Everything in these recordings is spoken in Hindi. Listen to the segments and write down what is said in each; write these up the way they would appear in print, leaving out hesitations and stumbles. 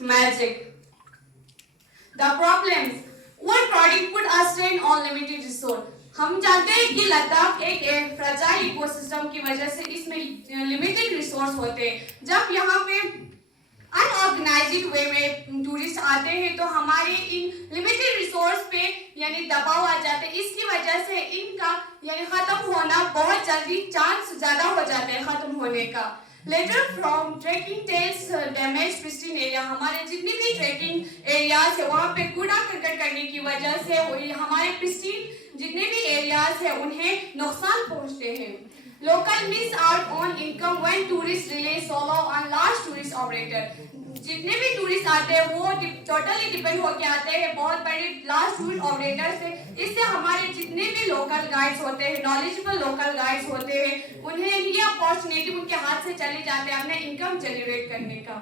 magic. The problems. Overcrowding put a strain on limited resource. हम जानते हैं कि लद्दाख एक फ्रेजाइल इकोसिस्टम की वजह से इसमें लिमिटेड रिसोर्स होते हैं। जब यहाँ पे अनऑर्गेनाइज्ड वे में टूरिस्ट आते हैं तो हमारे इन लिमिटेड रिसोर्स पे यानी दबाव आ जाते हैं। इसकी वजह से इनका यानी खत्म होना बहुत जल्दी चांस ज़्यादा हो जाते हैं खत्म होने का। Later from trekking tails damage pristine area, हमारे जितने भी ट्रेकिंग एरियाज है वहाँ पे कूड़ा करकट करने की वजह से हमारे प्रिस्टीन जितने भी एरियाज है उन्हें नुकसान पहुँचते हैं। Local miss out on income when tourists rely solo on large tourist operator. जितने भी टूरिस्ट आते हैं वो टोटली डिपेंड होके आते हैं बहुत बड़े लार्ज टूरिस्ट ऑपरेटर से। इससे हमारे जितने भी लोकल गाइड्स होते हैं, नॉलेजेबल लोकल गाइड्स होते हैं, उन्हें ये अपॉर्चुनिटी उनके हाथ से चली जाते हैं अपने इनकम जनरेट करने का।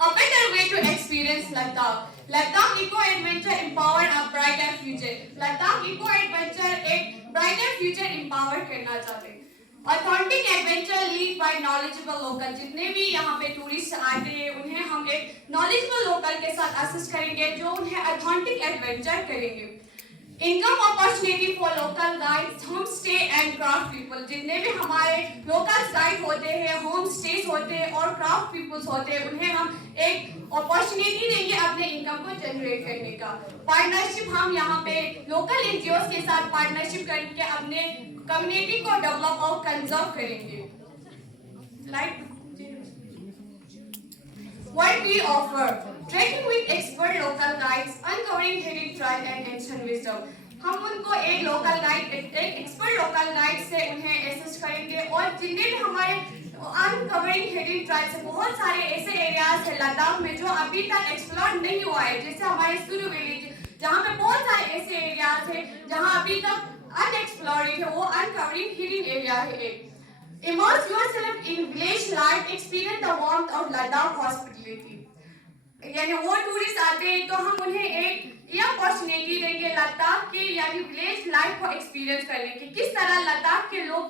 A better way to experience Ladakh. Ladakh Eco Adventure empower a brighter future. Ladakh Eco Adventure एक brighter future empower करना चाहते हैं। Authentic adventure lead by knowledgeable local. जितने भी यहाँ पे टूरिस्ट आते हैं उन्हें हम एक knowledgeable local के साथ असिस्ट करेंगे जो उन्हें authentic adventure करेंगे। Income opportunity for local guides, home stay and craft people. जितने भी हमारे local guide होते हैं, home stays होते हैं और craft peoples होते हैं उन्हें हम एक अपॉर्चुनिटी देंगे अपने इनकम को जनरेट करने का। पार्टनरशिप हम यहाँ पे लोकल एनजीओस के साथ पार्टनरशिप करके अपने कम्युनिटी को डेवलप और कंजर्व करेंगे। Like what we offer, trekking with expert local guides, uncovering hidden trails and ancient wisdom. हम उनको एक लोकल गाइड एक एक्सपर्ट लोकल गाइड से उन्हें असिस्ट करेंगे और जितने भी हमारे अनकवरिंग हिडन ट्राइल्स है बहुत सारे ऐसे एरियाज है लद्दाख में जो अभी तक एक्सप्लोर नहीं हुआ है। जैसे हमारे सुलू विलेज जहाँ पे बहुत सारे ऐसे एरियाज है जहाँ अभी तक अनएक्सप्लोर्ड है, वो अनकवरिंग हिडन एरिया है। Immerse yourself in village life, experience the warmth of Ladakh hospitality. यानी वो टूरिस्ट आते हैं तो हम उन्हें एक ये अपॉर्चुनिटी देंगे लद्दाख के यानी विलेज लाइफ को एक्सपीरियंस करने की। किस तरह लद्दाख के लोग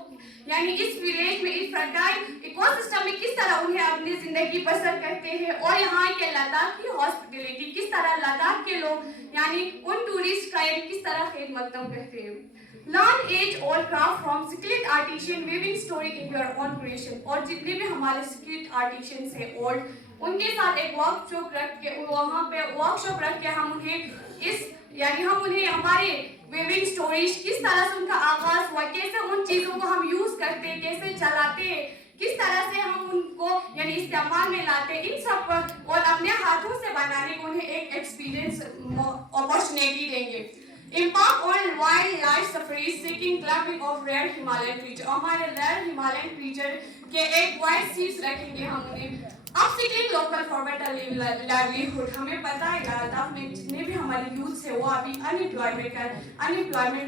यानी इस विलेज में इस फ्रगाइल इकोसिस्टम में किस तरह उन्हें अपनी जिंदगी बसर करते हैं और यहाँ के लद्दाख की हॉस्पिटलिटी किस तरह लद्दाख के लोग यानी उन टूरिस्ट का किस तरह खिदमत करते हैं। Learn age-old craft from skilled artisan weaving story in your own creation. और जितने भी हमारे skilled artisans हैं old उनके साथ एक वर्कशॉप रख के वहाँ पे वर्कशॉप रख के हम उन्हें इस यानी हम उन्हें हमारे weaving stories किस तरह से उनका आगाज हुआ, कैसे उन चीजों को हम यूज करते हैं, कैसे चलाते हैं, किस तरह से हम उनको यानी इस्तेमाल में लाते हैं, इन सब पर और अपने हाथों से बनाने को उन्हें एक एक्सपीरियंस अपॉर्चुनिटी देंगे। Embark on wildlife safaris seeking clubbing of rare Himalayan creature. हमारे rare Himalayan creature के एक वाइल्ड सीड्स रखेंगे हम उन्हें। Upskilling local for better livelihood. हमें पता है लद्दाख में जितने भी हमारे यूथ है वो अभी अनएम्प्लॉयमेंट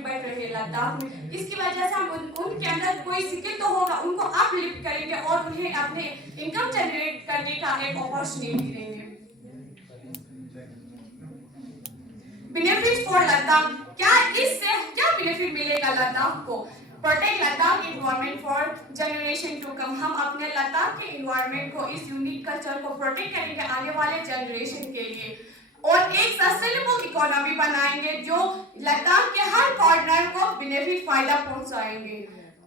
बढ़ रही है लद्दाख में। इसकी वजह से हम उनके अंदर कोई स्किल तो होगा उनको अपलिफ्ट करेंगे और उन्हें अपने इनकम जनरेट करने का एक अपॉर्चुनिटी देंगे। बेनिफिट फॉर लद्दाख, क्या इससे क्या बेनिफिट मिलेगा लद्दाख को? Protect Ladakh environment for generation to come. हम अपने लद्दाख के एनवायरनमेंट को इस यूनिक कल्चर को प्रोटेक्ट करेंगे आने वाले जनरेशन के लिए और एक सस्टेनेबल इकोनॉमी बनाएंगे जो लद्दाख के हर कॉर्नर को बेनिफिट फायदा पहुंचाएंगे।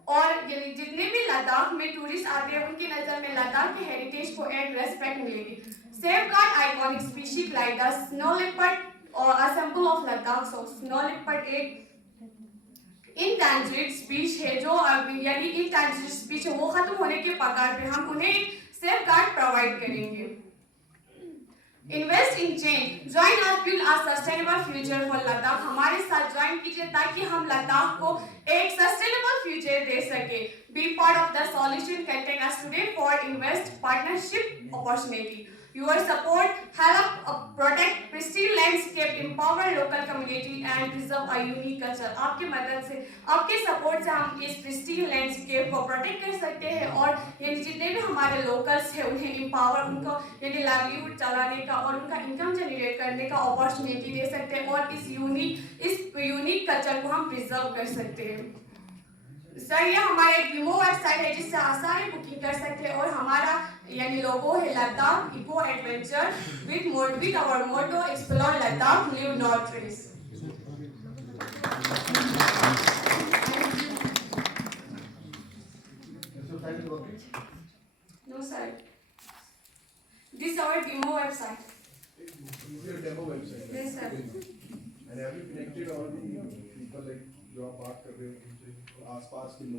और जितने भी लद्दाख में टूरिस्ट आते हैं उनकी नजर में लद्दाख के हेरिटेज को एक रेस्पेक्ट मिलेगी। Safeguard iconic species like the snow leopard और a symbol of Ladakh. So snow leopard एक इंटेंजर्ड स्पीच है जो यानी इंटेंजर्ड स्पीच है वो खत्म होने के कगार पे हम उन्हें सेफ गार्ड प्रोवाइड करेंगे। Invest in change, join us build a sustainable future for Ladakh. हमारे साथ ज्वाइन कीजिए ताकि हम लद्दाख को एक सस्टेनेबल फ्यूचर दे सके। Be part of the solution, contact us today for invest partnership opportunity. Your support help protect pristine landscape, empower local community and preserve a unique culture. आपके मदद से, आपके सपोर्ट से हम इस pristine landscape को प्रोटेक्ट कर सकते हैं और यानी जितने भी हमारे लोकल्स हैं उन्हें empower उनको यानी लाइवलीहुड चलाने का और उनका इनकम जनरेट करने का अपॉर्चुनिटी दे सकते हैं और इस यूनिक कल्चर को हम प्रिजर्व कर सकते हैं। सर ये हमारा एक वीवो वेबसाइट है जिससे आसानी बुकिंग कर सकते हैं और हमारा यानी लोगो है Ladakh eco adventure with our motto explore Ladakh leave no trace. No sir. This is our demo website. This is your demo website. Yes sir. And have you connected all the people like जो आप बात कर रहे हो उनसे आसपास के लोग